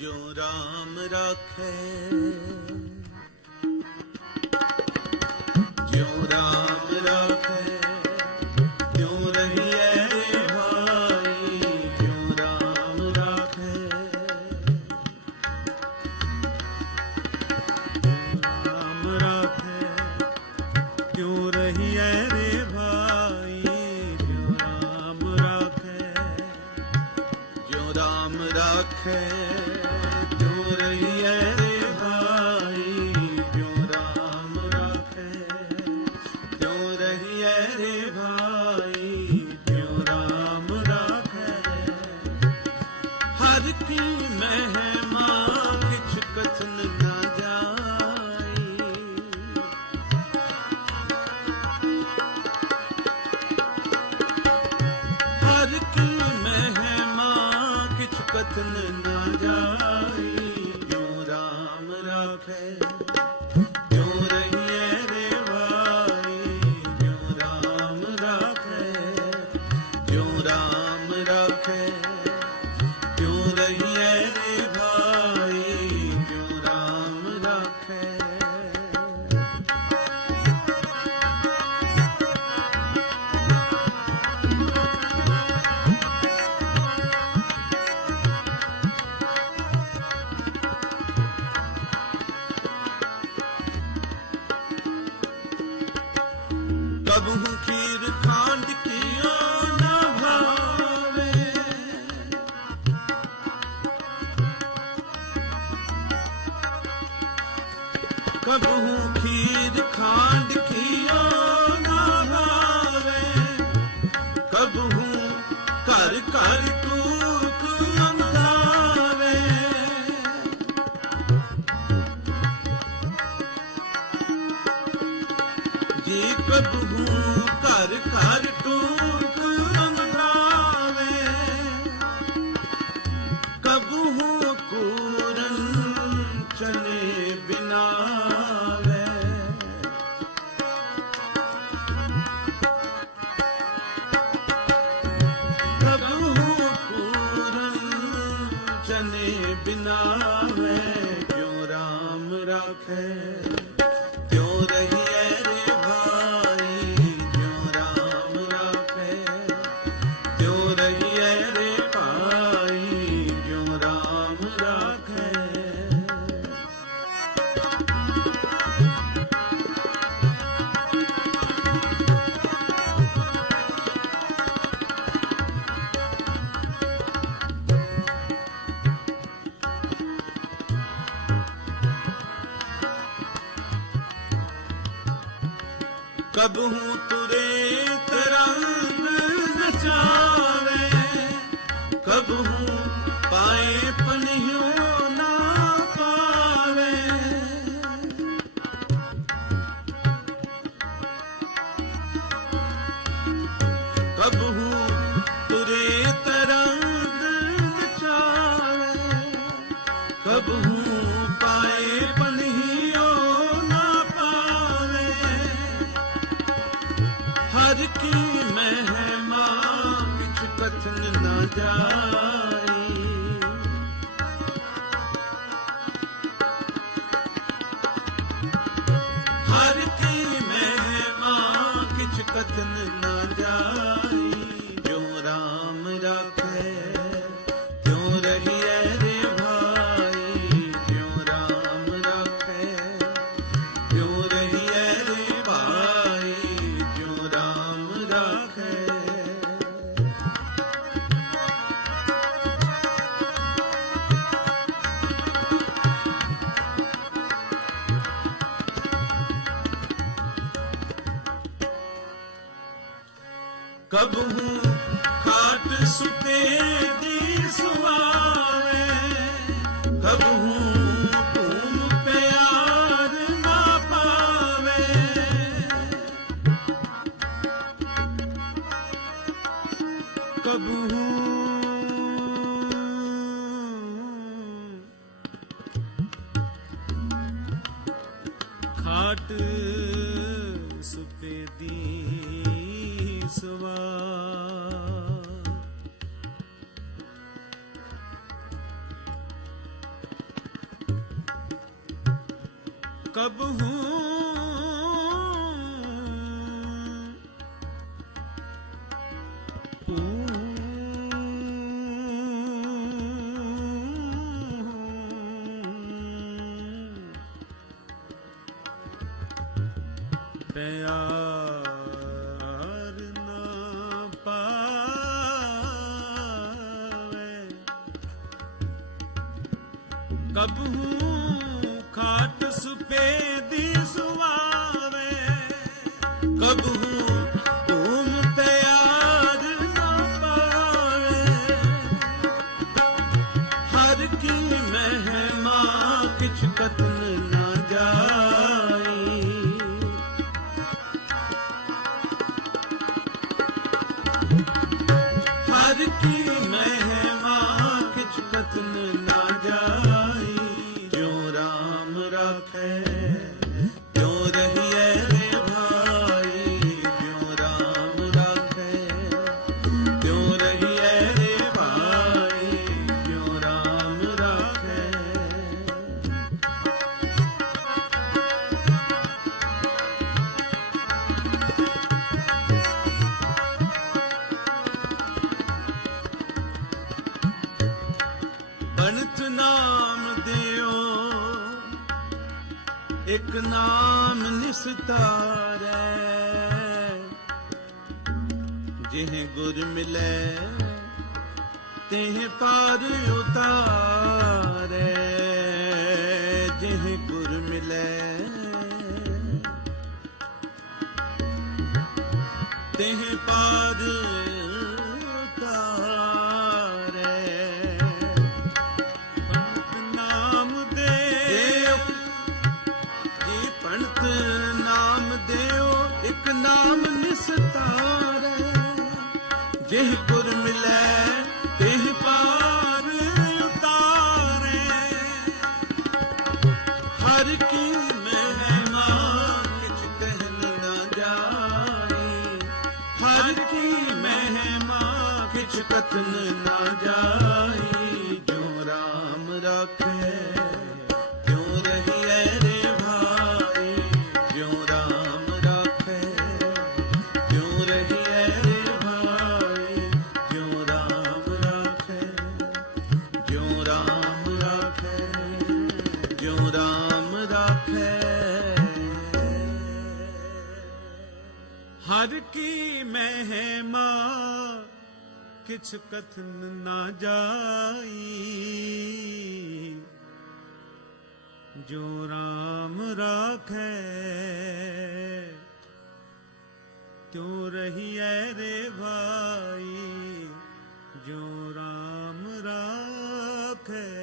ਜੋ ਰਾਮ ਰਾਖੇ। ਜਿਉ ਰਾਮ ਰਾਖੇ ਤਿਉ ਰਹੀਐ ਰੇ ਭਾਈ ਜਿਉ ਰਾਮ ਰਾਖੇ ਤਿਉ ਰਹੀਐ ਰੇ ਭਾਈ ਜਿਉ ਰਾਮ ਰਾਖੇ। ਹਰ ਕੀ ਮਹਿਮਾ ਕਿਛ ਕਥਨ ਨਾ ਜਾਈ ਜੋ ਰਾਮ ਰਾਖੇ? ਕਬਹੂ ਖੀਰ ਖਾਂਡ ਕੀਓ ਨਾ ਭਾਵੇ ਕਬਹੂ ਘਰ ਘਰ ਟੂਕ ਅੰਧਾਵੇ ਜੀ ਕਬਹੂ ਘਰ ਘਰ ਰਾਮ ਰਾਖੇ कब हूँ तुरे ਹਰ ਕੀ ਕਬਹੂ ਖਾਟ ਸੁਤੇ ਦੀ ਸੁਆਵੇ ਕਬਹੂ ਧੂਮ ਪਿਆਰ ਨਾ ਪਾਵੇ। ਕਬਹੂ ਖਾਟ ਕਬ ਹੂੰ? ਪਿਆਰ ਨਾ ਪਾਵੇ। ਕਬਹੂ ਖਾਟ ਸੁਪੇਦੀ ਸੁਆਵੇ ਕਬਹੂ ਧੂਮ ਤਿਆਰ ਨਾ ਪਾਵੇ। ਹਰ ਕੀ ਮਹਿਮਾ ਕਿਛ ਕਤਨ ਨਾ ਜਾਈ ਹਰ ਕੀ ਬਣਤ ਨਾਮ ਦਿਓ। ਇੱਕ ਨਾਮ ਨਿਸਤਾਰੈ। ਜਿਹ ਗੁਰ ਮਿਲੈ, ਤਿਹ ਪਾਰ ਉਤਾਰੈ। ਜਿਹ ਗੁਰ ਮਿਲੈ ਜਿਹ ਗੁਰ ਮਿਲੈ, ਤਿਹ ਪਾਰ ਉਤਾਰੈ ਹਰ ਕੀ ਮਹਿਮਾ ਕਿਛ ਕਹਿਨ ਨਾ ਜਾਏ। ਹਰ ਕੀ ਮਹਿਮਾ ਕਿਛ ਕਥਨ ਨਾ ਜਾਏ। ਜੋ ਰਾਮ ਰਾਖੈ ਹਰ ਕੀ ਮਹਿਮਾ ਕਿਛ ਕਥਨ ਨਾ ਜਾਈ ਜੋ ਰਾਮ ਰਾਖੈ ਕਿਉ ਰਹੀਐ ਰੇ ਭਾਈ ਜੋ ਰਾਮ ਰਾਖੈ